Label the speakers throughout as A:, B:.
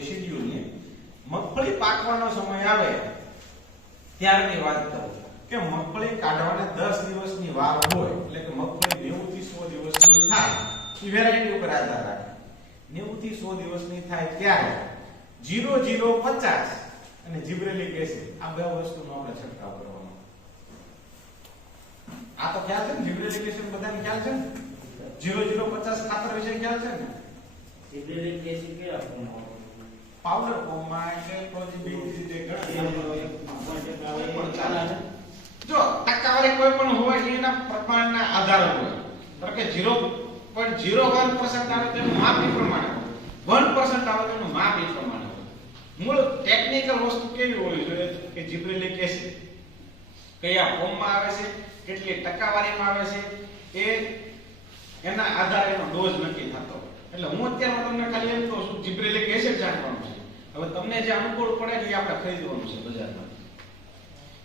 A: જોઈએ મગફળી પાકવાનો સમય આવે ત્યારની વાત કરું. કે મગફળી કાઢવાને 10 દિવસની વાર હોય એટલે કે મગફળી 90 થી 100 દિવસની થાય એ વેરાયટી ઉપર આધાર રાખે. 90 થી 100 દિવસની થાય ત્યારે 0050 અને જીબ્રેલિક એસિડ આ બે વસ્તુનો આપણે છંટકાવ કરવાનો. આ તો ખ્યાલ છે ને? જીબ્રેલિક એસિડ બધાને ખ્યાલ છે ને? 0050 ખાતર વિશે ખ્યાલ છે ને?
B: જીબ્રેલિક એસિડ કે ફોર્મમાં
A: પાવડર ફોર્મમાં એટલે પ્રોજીબિલિટી રીતે જો ટકાવારી કોઈ પણ હોય એના પ્રમાણના આધારે હોય. ધારો કે 0.01% આવે તેનું માપ એ પ્રમાણે હોય. 1% આવે તેનું માપ એ પ્રમાણે હોય. મૂળ ટેકનિકલ વસ્તુ કેવી હોવી જોઈએ કે જીબ્રેલિક એસિડ? કયા ફોર્મમાં આવે છે? કેટલી ટકાવારીમાં આવે છે? એ એના આધારે એનો ડોઝ નક્કી થતો એટલે હું અત્યારે તમને ખાલી એમ કહું છું જીબ્રેલિક એસિડ જાણવાનું છે. હવે તમને જે અનુકૂળ પડે એ આપણે ખરીદવાનું છે બજારમાં.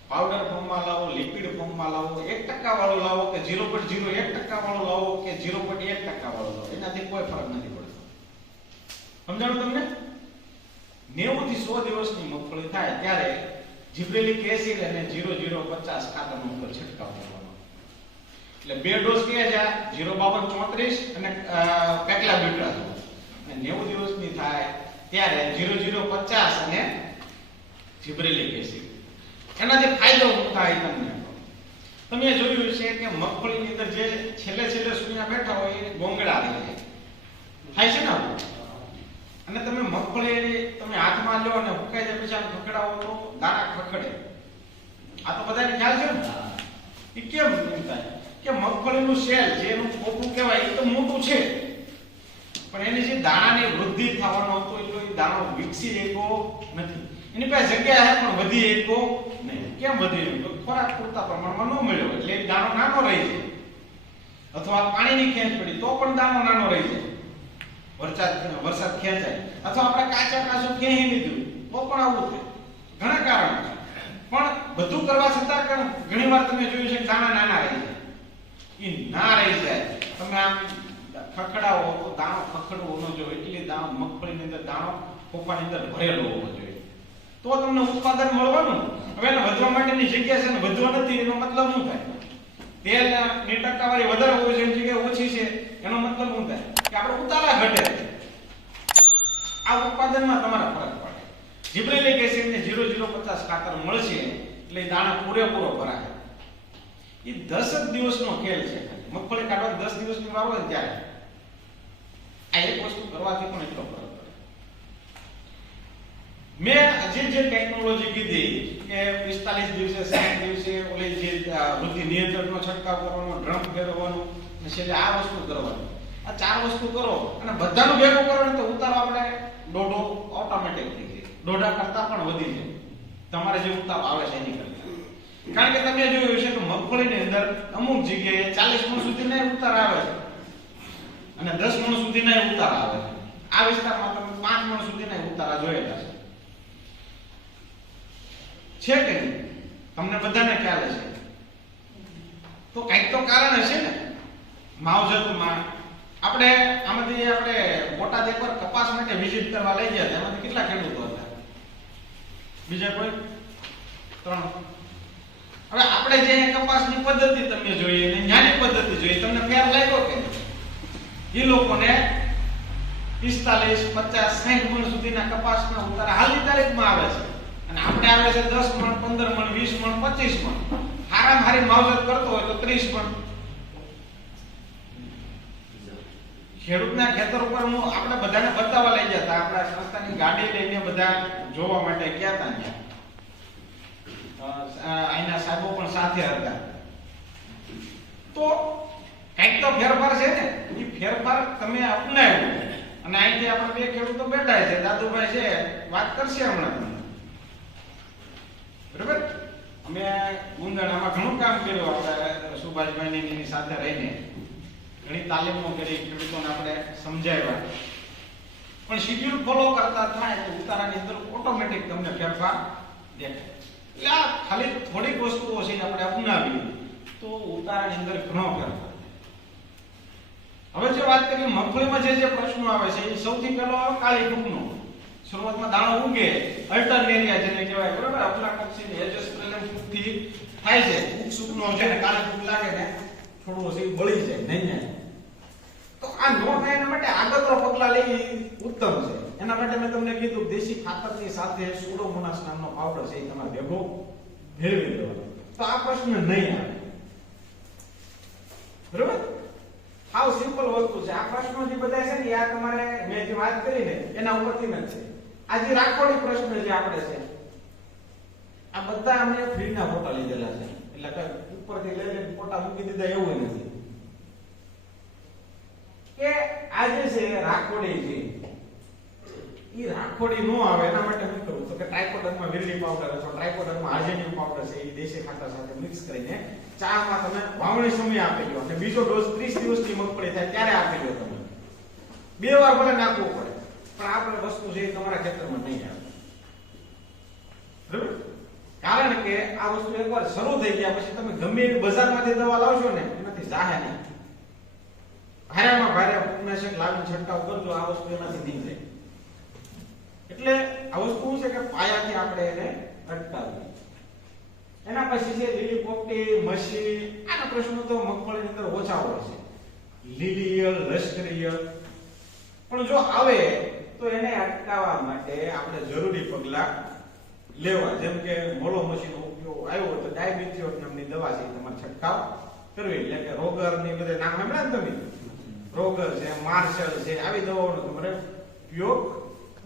A: પાવડર ફોર્મમાં લાવો લિક્વિડ ફોર્મમાં લાવો 1% વાળો લાવો કે 0.01% વાળો લાવો કે 0.1% વાળો લાવો. એનાથી કોઈ ફરક નથી પડતો. સમજાણું તમને? 90 થી 100 દિવસની મગફળી થાય ત્યારે જીબ્રેલિક એસિડ અને 0050 ખાતરનો ઉપર છંટકાવ કરવાનો. એટલે બે ડોઝ કયા છે 05234 અને પેકલા અને 90 દિવસની થાય ત્યારે 0050 અને જીબ્રેલિક એસિડ એનાથી ફાયદો શું થાય તમને. તમે જોયું છે કે મગફળીની અંદર જે છેલ્લે છેલ્લે સુઈયા બેઠા હોય એ ગોંગડા રહી થાય છે ને અને તમે મગફળી તમે હાથમાં લો અને હુકાઈ જાય પછી આમ ખકડાવો તો દાણા ખખડે. આ તો બધાને ખ્યાલ છે ને? એ કેમ થાય? કે મગફળીનું શેલ જે એનું કહેવાય એ તો મોટું છે. પણ એની જે દાણાની વૃદ્ધિ થવાનો હતો, એટલો એ દાણો વિકસી એકો નથી. એની પાસે જગ્યા છે પણ વધી એકો નહીં. કેમ વધી એકો? ખોરાક પૂરતા પ્રમાણમાં ન મળ્યો એટલે દાણો નાનો રહી જાય. અથવા પાણીની ખેંચ પડી, તો પણ દાણો નાનો રહી જાય. વરસાદ વરસાદ ખેંચાય. અથવા આપણે કાચા કાચો ખેંચી લીધું, તો પણ આવું થાય. ઘણા કારણો છે. પણ બધું કરવા છતાં પણ ઘણી વાર તમે જોયું છે દાણા નાના રહી જાય. એ ના રહી જાય. તમે આમ ખખડાવો તો દાણો ખખડવો ન જોઈએ. એટલે દાણો મગફળીની અંદર દાણો ખોખાની અંદર ભરેલો હોવો જોઈએ. તો તમને ઉત્પાદન મળવાનું? હવે એને વધવા માટેની જગ્યા છે ને વધવા નથી, એનો મતલબ શું થાય? તેલની ટકાવારી વધારે છે એની જગ્યાએ ઓછી છે, એનો મતલબ શું થાય? કે આપણે ઉતારા ઘટે. આ ઉત્પાદનમાં તમારા ફરક પડે. જીબ્રેલિક એસિડ ને 0050 ખાતર મળશે, એટલે દાણા પૂરેપૂરો ભરાય. એ 10 જ દિવસનો ખેલ છે. મગફળી કાઢવા 10 દિવસની વાર હોય ત્યારે. આ એક વસ્તુ કરવાથી પણ એટલો ફરક પડે. મેં જે જે ટેકનોલોજી કીધી કે 45 દિવસે 60 દિવસે ઓલે જે વૃદ્ધિ નિયંત્રણનો છંટકાવ કરવાનો, ડ્રમ ફેરવવાનો છેલ્લે આ વસ્તુ કરવાની. આ ચાર વસ્તુ કરો અને બધાનું ભેગું કરો ને તો ઉતારો આપણે દોઢો ઓટોમેટિક થઈ જાય. દોઢા કરતા પણ વધી જાય. તમારે જે ઉતારો આવે છે એની કરતા. કારણ કે તમે જોયું છે કે મગફળીની અંદર અમુક જગ્યાએ 40 સુધી સુધીના ઉતાર આવે છે. અને 10 મણ સુધીના ઉતારા આવે. આ વિસ્તારમાં તમે 5 મણ સુધીના ઉતારા જોયેલા છે. છે કે નહીં? તમને બધાને ખ્યાલ હશે. તો કંઈક તો કારણ હશે ને. માવજતમાં આપણે આમાંથી આપણે બોટાદ એકવાર કપાસ માટે વિઝિટ કરવા લઈ ગયા હતા, એમાંથી કેટલા ખેડૂતો હતા? બીજા કોઈ? ત્રણ. હવે આપણે જે કપાસની પદ્ધતિ તમને જોઈએ ને ન્યાની પદ્ધતિ જોઈએ તમને ફેર લાગ્યો કે એ લોકોને 45 50 60 મણ સુધીના કપાસના ઉતારા હાલની તારીખમાં આવે છે. અને આપણે આવે છે દસ મણ 15 મણ, વીસ મણ 25 મણ. હારામ હારી માવજત કરતો હોય તો 30 મણ. ખેડૂતના ખેતર ઉપર હું આપણે બધાને બતાવવા લઈ જતા આપણા સંસ્થાની ગાડી લઈને બધા જોવા માટે ગયા હતા ત્યાં અહીંના સાહેબો પણ સાથે હતા. તો કંઈક તો ફેરફાર છે ને? એ ફેરફાર તમે અપનાવ્યો. અને અહીંથી આપણે બે ખેડૂતો બેઠા છે. દાદુભાઈ છે, વાત કરશે હમણાં બરાબર? અમે ગુંદણામાં ઘણું કામ કર્યું આપણે સુભાષભાઈની સાથે રહીને. ઘણી તાલીમો કરી ખેડૂતોને આપણે સમજાવ્યા. પણ શિડ્યુલ ફોલો કરતા થાય તો ઉતારાની અંદર ઓટોમેટિક તમને ફેરફાર દેખાય. એટલે આ ખાલી થોડીક વસ્તુઓ છે આપણે અપનાવીએ. તો ઉતારાની અંદર ઘણો ફેરફાર. હવે જે વાત કરીએ મગફળીમાં જે જે પ્રશ્નો આવે છે, એ સૌથી પહેલો કાળી ફૂગનો શરૂઆતમાં દાણો ઉગે અલ્ટરનેરિયા જેને કહેવાય, બરાબર? અફલાટોક્સિન એજોસ્પેરિન ફૂગથી થાય છે. ફૂગ સૂકનો છે ને કાળી ફૂગ લાગે ને, થોડું ઓછી બળી જાય નહીં ને તો આ નો થાય એના માટે આગળનો પગલા લેવી ઉત્તમ છે. એના માટે મેં તમને કીધું, દેશી ખાતરની સાથે સુડોમોનાસ નામનો પાવડર છે એ તમારે ભેગો ભેળવી દેવાનો તો આ પ્રશ્ન નહીં આવે બરોબર હાવ સિમ્પલ વસ્તુ છે આ પ્રશ્નો જે બધા છે ને એ આ તમારે મેં જે વાત કરી ને એના ઉપરથી જ છે. આ જે રાખોડી પ્રશ્ન જે આપણે છે, આ બધા અમે ફ્રીના ફોટા લીધેલા છે. એટલે કે ઉપરથી લઈ લઈને ફોટા મૂકી દીધા એવું નથી. કે આ જે છે રાખોડી છે, ઈ રાખોડી નો આવે એના માટે શું કરવું તો કે ટ્રાઇકોડર્મા વિરલી પાવડર અથવા ટ્રાઇકોડર્મા હાર્જેનિયમ પાવડર છે એ દેશી ખાતર સાથે મિક્સ કરીને ચામાં તમે વાવણી સમય આપી દો અને બીજો ડોઝ 30 દિવસની મગફળી થાય ત્યારે આપી દો તમે. બે વાર ભલે નાખવું પડે. પણ આપણે વસ્તુ છે તમારા ખેતરમાં નહીં આવે. કારણ કે આ વસ્તુ એકવાર શરૂ થઈ ગયા પછી તમે ગમે એવી બજારમાંથી દવા લાવશો ને, એનાથી જાહે નહીં. ભારેમાં ભારે ફૂગનાશક લાવીને છંટકાવ કરજો, આ વસ્તુ એનાથી નહીં જાય એટલે આ વસ્તુ છે કે પાયાથી આપણે એને અટકાવવી એના પછી છે લીલી પોપટી મસી આના પ્રશ્નો તો મગફળીની અંદર ઓછા હોય છે. લીલી ઈયળ, લશ્કરી પણ જો આવે, તો એને અટકાવવા માટે આપણે જરૂરી પગલા લેવા. જેમ કે મોલો મશીનો ઉપયોગ આવ્યો તો ડાયબિટીસ નામની દવા છે તમારે છંટકાવ કરવી. એટલે કે રોગર ને બધે નામ સાંભળ્યા ને તમે? રોગર છે, માર્શલ છે, આવી દવાઓનો તમારે ઉપયોગ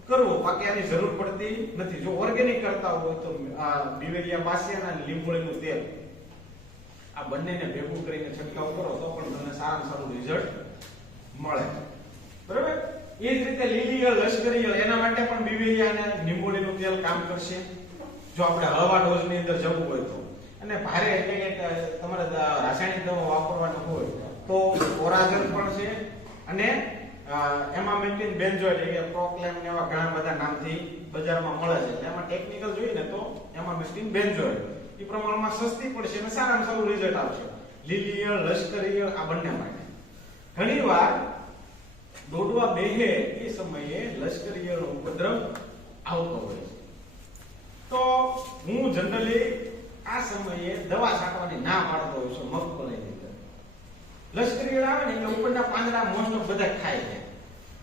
A: કરવો. બાકી આની જરૂર પડતી નથી. જો ઓર્ગેનિક કરતા હોય તો આ બિવેરિયા બાસિયાના અને લીંબોળીનું તેલ, આ બંનેને ભેગું કરીને છંટકાવ કરો તો પણ તમને સારામાં સારું રિઝલ્ટ મળે. બરાબર? એ જ રીતે લીલી ઈયળ લશ્કરી ઈયળ એના માટે પણ બિવેરિયા અને લીંબોળીનું તેલ કામ કરશે. જો આપણે હળવા ડોઝની અંદર જવું હોય તો. અને ભારે એટલે કે તમારે રાસાયણિક દવા વાપરવાનું હોય તો ઓરાઝલ પણ છે અને એમામેક્ટિન બેન્ઝોઇડ એટલે પ્રોક્લેમ ને એવા ઘણા બધા નામથી બજારમાં મળે છે. એમાં ટેકનિકલ જોઈએ ને તો એમાં એમામેક્ટિન બેન્ઝોઇડ. એ પ્રમાણમાં સસ્તી પડશે અને સારામાં સારું રિઝલ્ટ આવશે. લીલી ઈયળ લશ્કરી ઈયળ આ બંને માટે. ઘણીવાર દોડવા બેહે એ સમયે લશ્કરીયનો ઉપદ્રવ આવતો હોય છે. તો હું જનરલી આ સમયે દવા છાંટવાની ના પાડતો હોઉં છું, મગફળીની અંદર. લશ્કરી આવે ને એટલે ઉપરના પાંદડા મોસ્ટ ઓફ બધા ખાય છે.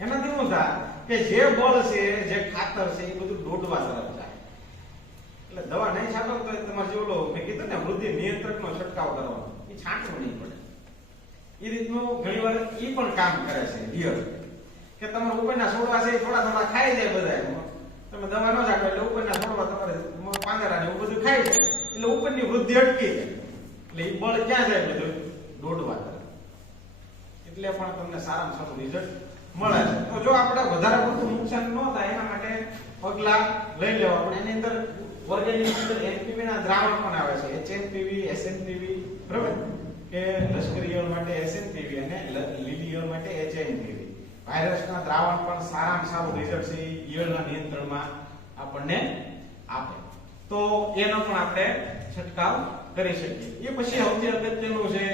A: એનાથી શું થાય કે જે બળ છે, જે ખાતર છે, એ બધું દોડવા તરફ જાય. એટલે દવા નહીં છાંટો તો તમારે જે ઓલો મેં કીધું ને, વૃદ્ધિ નિયંત્રકનો છંટકાવ કરવાનો. એ છાંટવો નહીં પડે. એ રીતનું ઘણીવાર એ પણ કામ કરે છે, ઈયળ. કે તમારે ઉપરના છોડવા છે થોડા થોડા ખાઈ જાય બધા તમે દવા ન છાંટો એટલે ઉપરના છોડવા તમારે પાંદડા ને બધું ખાઈ જાય. એટલે ઉપરની વૃદ્ધિ અટકી જાય. એટલે એ બળ ક્યાં જાય બધું? દોડવા એટલે પણ તમને સારામાં સારું રિઝલ્ટ મળે છે. તો જો આપણે વધારે પડતું નુકસાન ન થાય, એના માટે પગલા લઈ લેવા પણ એની અંદર ઓર્ગેનિક અંદર એનપીવી ના દ્રાવણ પણ આવે છે. એચએનપીવી એસએનપીવી બરાબર? કે લશ્કરી માટે એસએનપીવી અને લીલી માટે એચએનપીવી વાયરસના દ્રાવણ પણ સારામાં સારું રિઝલ્ટ છે. ઈયળના નિયંત્રણમાં આપણને આપે. તો એનો પણ આપણે છંટકાવ કરી શકીએ. એ પછી સૌથી અગત્યનું છે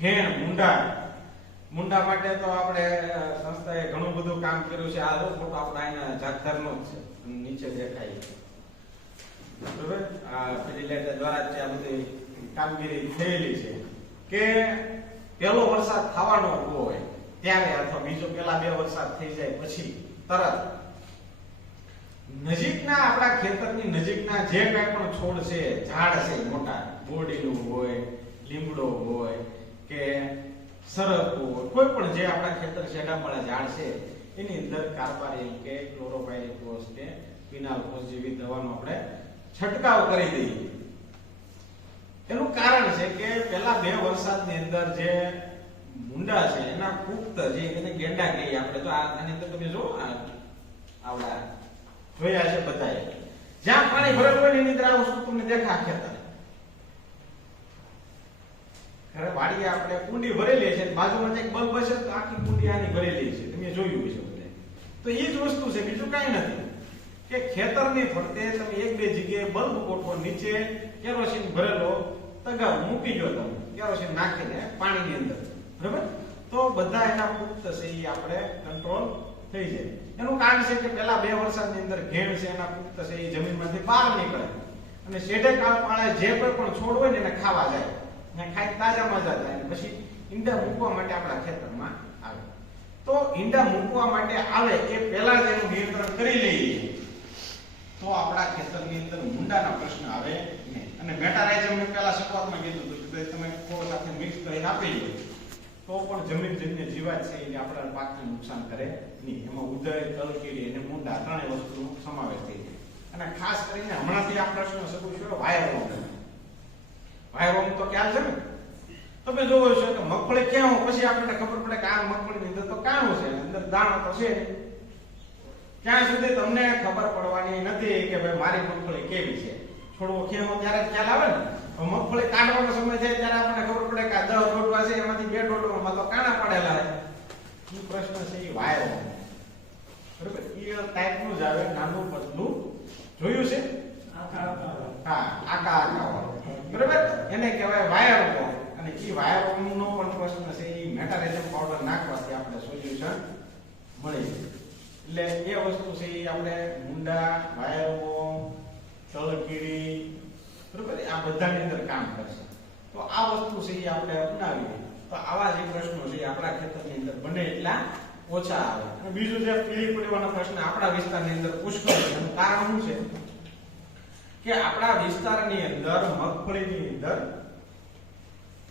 A: ઘેણ, મુંડા. મુંડા માટે તો આપણે સંસ્થાએ ઘણું બધું કામ કર્યું છે. આ જો ફોટો આપણે અહીંયા જાતરનો જ છે. નીચે દેખાય. બરોબર? આ ફેડિલેટર દ્વારા જે આ બધી કામગીરી થયેલી છે કે પહેલો વરસાદ થવાનો હોય. ત્યારે અથવા બીજો પેલા બે વરસાદ થઈ જાય પછી તરત. નજીકના આપણા ખેતરની નજીકના જે કઈ પણ છોડ છે, ઝાડ છે, મોટા, બોરડીનું હોય, લીમડો હોય કે હોય, કોઈ પણ જે આપણા ખેતર શેડામાળા ઝાડ છે, એની અંદર કાર્બારિલ કે ક્લોરોપાયરિફોસ કે ફિનાલ્ફોસ જેવી દવાનો આપણે છંટકાવ કરી દઈએ. એનું કારણ છે કે પેલા બે વરસાદની અંદર જે મુંડા છે, એના પુખ્ત જે એને ગેંડા કહીએ આપણે, તો આની અંદર તમે જો આવડા જોયા છે બધાએ. જ્યાં પાણી ભરેલું હોય એની અંદર આવું વસ્તુ તમને દેખા ખેતર. ઘરે વાડીએ આપણે કુંડી ભરેલી છે, બાજુમાં એક બલ્બ હશે તો આખી કુંડી આની ભરેલી છે. તમે જોયું હશે બધે. તો એ જ વસ્તુ છે, બીજું કાંઈ નથી. કે ખેતરની ફરતે તમે એક બે જગ્યાએ બલ્બ ગોઠવો, નીચે કેરોસીન ભરેલો તગાવ મૂકી ગયો તમે કેરોસીન નાખીને પાણીની અંદર. બરાબર? તો બધા એના પુખ્ત છે એ આપણે કંટ્રોલ થઈ જાય. એનું કારણ છે કે પેલા બે વરસાદની અંદર ઘેણ છે, એના પુખ્ત છે એ જમીનમાંથી બહાર નીકળે. અને શેઢે કાળ પાળે જે કોઈ પણ છોડ હોય ને, એને ખાવા જાય. ને ખાઈ તાજા મજા અને પછી ઈંડા મૂકવા માટે આપણા ખેતરમાં આવે. તો ઈંડા મૂકવા માટે આવે એ પહેલા જ એનું નિયંત્રણ કરી લઈએ. તો આપણા ખેતરની અંદર મુંડાના પ્રશ્ન આવે નહીં. અને મેટારાઇઝમ મેં પહેલા શરૂઆતમાં કીધું હતું કે તમે ખોળ સાથે મિક્સ કરીને આપી દો. તો પણ જમીન જન્ય જીવાત છે એ આપણા પાકને નુકસાન કરે નહીં. એમાં ઉદય તલકીડી અને મૂંડા ત્રણેય વસ્તુનો સમાવેશ થઈ જાય. અને ખાસ કરીને હમણાંથી આ પ્રશ્ન શરૂ થયો વાયરોમ વાયરોમ તો ખ્યાલ છે ને? તમે જોવો છો કે મગફળી ક્યાં હોય? પછી આપણને ખબર પડે કે આ મગફળીની અંદર તો કાણું છે, અંદર દાણો તો છે. ત્યાં સુધી તમને ખબર પડવાની નથી કે ભાઈ મારી મગફળી કેવી છે? છોડવો ખેવો ત્યારે ખ્યાલ આવે ને? મગફળી કાઢવાનો સમય થાય ત્યારે આપણને ખબર પડે કે આ દસ ટોટવા છે, એમાંથી બે ટોટવામાં તો કાણા પડેલા છે. એ પ્રશ્ન છે એ વાયો. બરોબર? એ ટાઈપનું જ આવે, નાનું પતલું. જોયું છે? હા આકા આકા. બરોબર? એને કહેવાય વાયર અને એ વાયર પણ પ્રશ્ન છે, એ મેટારેઝમ પાવડર નાખવાથી આપણે સોલ્યુશન મળી એટલે એ વસ્તુ છે એ આપણે મુંડા, વાયર તલકીડી બરોબર? આ બધાની અંદર કામ કરશે. તો આ વસ્તુ છે એ આપણે અપનાવીએ તો આવા જે પ્રશ્નો છે આપણા ખેતરની અંદર બને એટલા ઓછા આવે. અને બીજું જે પીળી પડવાનો પ્રશ્ન આપણા વિસ્તારની અંદર પુષ્કળ છે એનું કારણ શું છે? કે આપણા વિસ્તારની અંદર, મગફળીની અંદર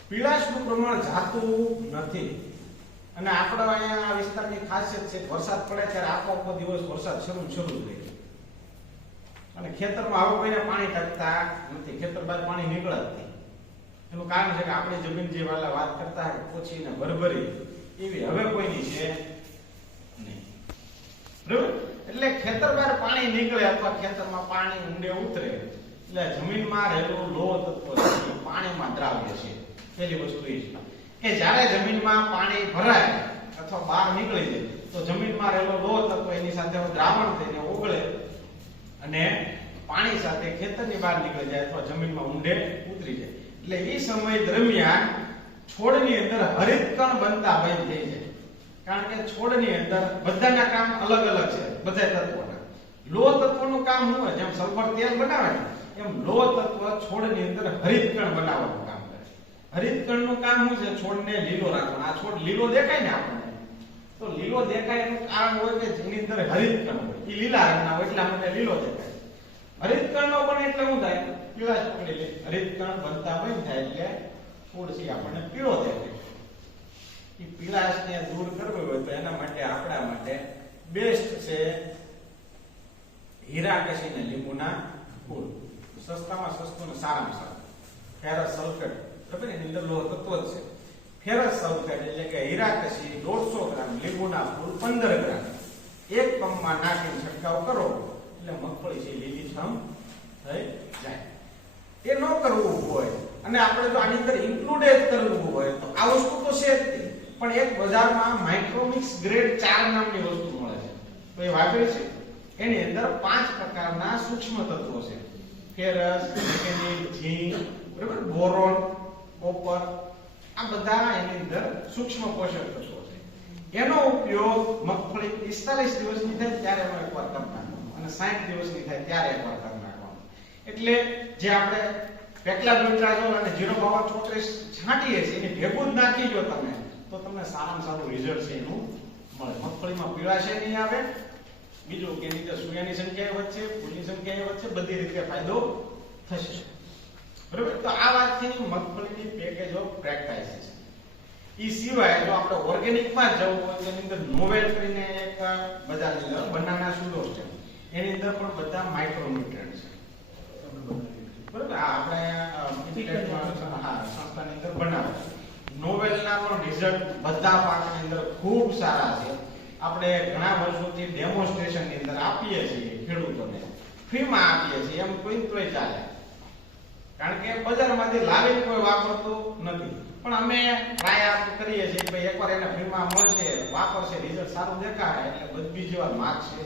A: પીળાશનું પ્રમાણ જાતું નથી. અને આપણા અહીંયા આ વિસ્તારની ખાસિયત છે વરસાદ પડે ત્યારે આખો દિવસ વરસાદ શરૂ શરૂ થઈ અને ખેતરમાં આવક પાણી ટકતા નથી. ખેતર બહાર પાણી નીકળે જ એનું કારણ છે કે આપણી જમીન જે વાલા વાત કરતા ઓછી ને ભરભરી, એવી હવે કોઈની છે નહીં. બરાબર? એટલે ખેતર બહાર પાણી નીકળે અથવા ખેતરમાં પાણી ઊંડે ઉતરે, એટલે જમીનમાં રહેલું લોહ તત્વ પાણીમાં દ્રાવ્ય છે. પહેલી વસ્તુ એ છે. કે જ્યારે જમીનમાં પાણી ભરાય અથવા બહાર નીકળી જાય, તો જમીનમાં રહેલો લોહ તત્વ એની સાથે દ્રાવણ થઈને ઓગળે અને પાણી સાથે ખેતરની બહાર નીકળી જાય અથવા જમીનમાં ઊંડે ઉતરી જાય. એટલે એ સમય દરમિયાન છોડની અંદર હરિતકણ બનતા બંધ થઈ જાય કારણ કે છોડની અંદર બધાના કામ અલગ અલગ છે, બધા તત્વોના. લોહ તત્વનું કામ શું હોય, જેમ સલ્ફર તેલ બનાવે એમ લોહ તત્વ છોડની અંદર હરિતકણ બનાવવાનું કામ કરે હરિતકણનું કામ શું છે? છોડને લીલો રાખવાનો. આ છોડ લીલો દેખાય ને આપણને? તો લીલો દેખાય એનું કારણ હોય કે જેની અંદર હરિતકણ હોય. એ લીલા રંગના હોય એટલા માટે લીલો દેખાય. હરિતકણનો પણ એટલે શું થાય? પીળાશ પકડી લે. હરિતકણ બનતા બંધ થાય એટલે છે આપણને પીળો દેખાય. એ પીળાશને દૂર કરવી હોય તો એના માટે આપણા માટે બેસ્ટ છે હીરાકસી ને લીંબુના ફૂલ. સસ્તામાં સસ્તું ને સારામાં સારું. Ferrous sulphate. ને? એની અંદર લોહ તત્વ છે. ફેરસ સલ્ફેટ એટલે કે હીરાકસી દોઢસો ગ્રામ, લીંબુના ફૂલ 15 ગ્રામ. એક પંપમાં નાખીને છંટકાવ કરો. એટલે મગફળી છે લીલીછમ થઈ જાય. એ ન કરવું હોય, અને આપણે જો આની અંદર ઇન્ક્લુડેડ કરવું હોય, તો આ વસ્તુ તો છે જ તે. પણ એક બજારમાં માઇક્રોમિક્સ ગ્રેડ ચાર નામની વસ્તુ મળે છે. તો એ વાપરી છે? એની અંદર પાંચ પ્રકારના સૂક્ષ્મ તત્વો છે. ફેરસ મેગ્નેઝિયમ ઝીંક, બરાબર? બોરોન, કોપર આ બધા એની અંદર સૂક્ષ્મ પોષક તત્વો છે. એનો ઉપયોગ મગફળી 45 દિવસની થાય ત્યારે એનો એકવાર કરી નાખવાનો અને સાઠ દિવસની થાય ત્યારે એકવાર કરી નાખવાનો. એટલે જે આપણે પેકલા બ્યુટ્રાઝોલ અને 0.34 છાંટીએ છીએ, એને ભેગું જ નાખી જો તમે, તો તમને સારામાં સારું રિઝલ્ટ છે એનું મળે. મગફળીમાં પીળાશે નહીં આવે. બીજું કે રીતે સૂર્યની સંખ્યા વધશે, ફૂલની સંખ્યા વધશે, બધી રીતે ફાયદો થશે. બરાબર? તો આ વાતથી મગફળીની પેકેજ ઓફ પ્રેક્ટિસિસ ઈ સિવાય જો આપણે ઓર્ગેનિકમાં જવું હોય, તો એની અંદર નોવેલ કરીને એક બજારની અંદર, બનાના સુડો છે. એની અંદર પણ બધા માઇક્રોન્યુટ્રિયન્ટ છે. બરાબર? આ આપણે હા, સંસ્થાની અંદર બનાવે નોવેલના પણ રિઝલ્ટ બધા પાકની અંદર ખૂબ સારા છે. આપણે ઘણા વર્ષોથી ડેમોન્સ્ટ્રેશનની અંદર આપીએ છીએ ખેડૂતોને. ફ્રીમાં આપીએ છીએ. એમ કોઈ તોય ચાલે. કારણ કે બજારમાંથી લાવીને કોઈ વાપરતું નથી. પણ અમે ટ્રાય કરીએ છીએ ભાઈ એકવાર એને ફ્રીમાં મળશે, વાપરશે રિઝલ્ટ સારું દેખાય, એટલે બીજી વાર માગશે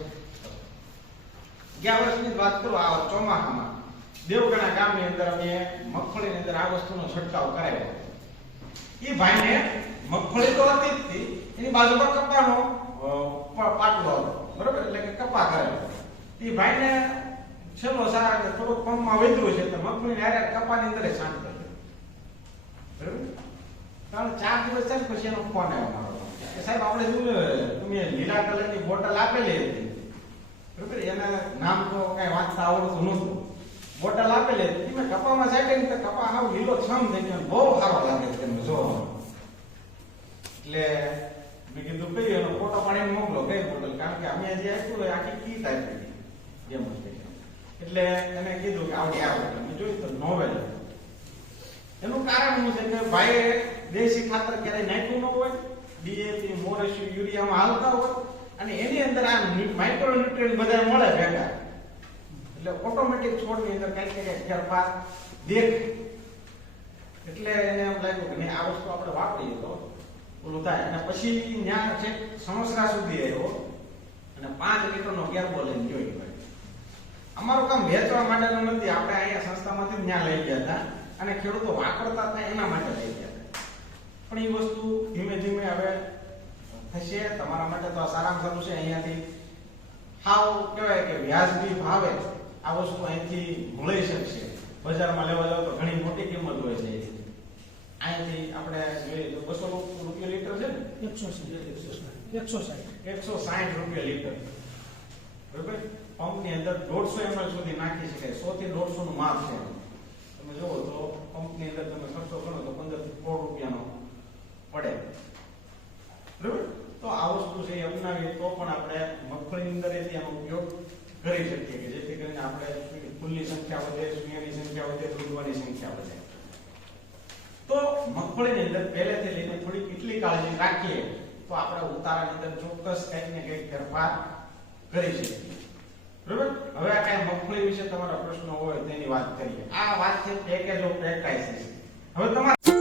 A: ગયા વર્ષની વાત કરું, આ ચોમાસામાં દેવગણા ગામની અંદર અમે મગફળીની અંદર આ વસ્તુનો છંટકાવ કરાવ્યો. એ ભાઈને મગફળી તો હતી જ એની બાજુમાં કપાનો પાટલો હતો. બરોબર? એટલે કે કપા કરે એ ભાઈને છેલ્લો સારા થોડુંક પંપમાં વધ્યું છે, તો મગફળી હારે કપાની અંદર શાંત કરી બરાબર? ત્રણ ચાર દિવસ છે ને પછી એનો ફોન આવ્યો મારો. કે સાહેબ, આપણે જોયું તમે લીલા કલરની બોટલ આપેલી હતી. બરોબર? એના નામ તો કઈ વાંચતા આવડતું નહોતું. બોટલ આપેલી હતી. તમે કપામાં સાહેબ તો કપા હાવ લીલો છમ થઈ ગયો બહુ સારો લાગે છે તમે જો એટલે મેં કીધું કઈ એનો ફોટો પાડીને મોકલો, કઈ બોટલ? કારણ કે અમે જે આપ્યું આખી કીટ આપી. હતી ડેમોન્સ્ટ્રેશન એટલે એને કીધું કે આવડી આવડે મેં જોયું તો નોવેલ એનું કારણ શું છે કે ભાઈએ દેશી ખાતર ક્યારેય નાખ્યું ન હોય ડીએપી મોરેશિયમ યુરિયામાં હાલતા હોય, અને એની અંદર આ માઇક્રો ન્યુટ્રિયન્ટ બધા મળે ભેગા. એટલે ઓટોમેટિક છોડની અંદર કંઈક ને ફેરફાર દેખ. એટલે એને એમ લાગ્યું કે નહીં, આ વસ્તુ આપણે વાપરીએ તો ઓલું થાય. અને પછી ત્યાં છે સમસ્યા સુધી આવ્યો અને પાંચ લીટરનો ગેરબો લઈને જોઈ ભાઈ અમારું કામ વેચવા માટેનું નથી. આપણે અહીંયા સંસ્થામાંથી ત્યાં લઈ ગયા હતા અને ખેડૂતો વાપરતા હતા એના માટે લઈ ગયા હતા. પણ એ વસ્તુ ધીમે ધીમે હવે થશે. તમારા માટે તો આ સારામાં સારું છે. અહીંયાથી હાવ કહેવાય કે વ્યાજબી ભાવે આ વસ્તુ અહીંથી મળી શકશે. બજારમાં લેવા જાવ તો ઘણી મોટી કિંમત હોય છે. અહીંથી આપણે જોઈએ તો બસો રૂપિયા લીટર છે ને?
C: એકસો સાઠ. એકસો સાઠ.
A: એકસો સાઠ રૂપિયા લીટર. બરોબર? પંપની અંદર દોઢસો એમએલ સુધી નાખી શકાય. સો થી દોઢસો નું માપ છે. તમે જુઓ તો પંપની અંદર તમે ખર્ચો ગણો તો પંદરથી સોળ રૂપિયાનો પડે. બરાબર? તો આ વસ્તુ છે એ અપનાવીએ તો પણ આપણે મગફળીની અંદર એથી આનો ઉપયોગ કરી શકીએ કે જેથી કરીને આપણે ફૂલની સંખ્યા વધે સૂર્યની સંખ્યા વધે દૂધવાની સંખ્યા વધે. તો મગફળીની અંદર પહેલેથી લઈને થોડી કેટલી કાળજી રાખીએ તો આપણે ઉતારાની અંદર ચોક્કસ કંઈક ને કંઈક ફેરફાર કરી શકીએ. બરોબર? હવે આ કઈ મગફળી વિશે તમારા પ્રશ્નો હોય તેની વાત કરીએ. આ વાત છે પેકેજ ઓફ પ્રેક્ટાઇસીસ હવે તમારે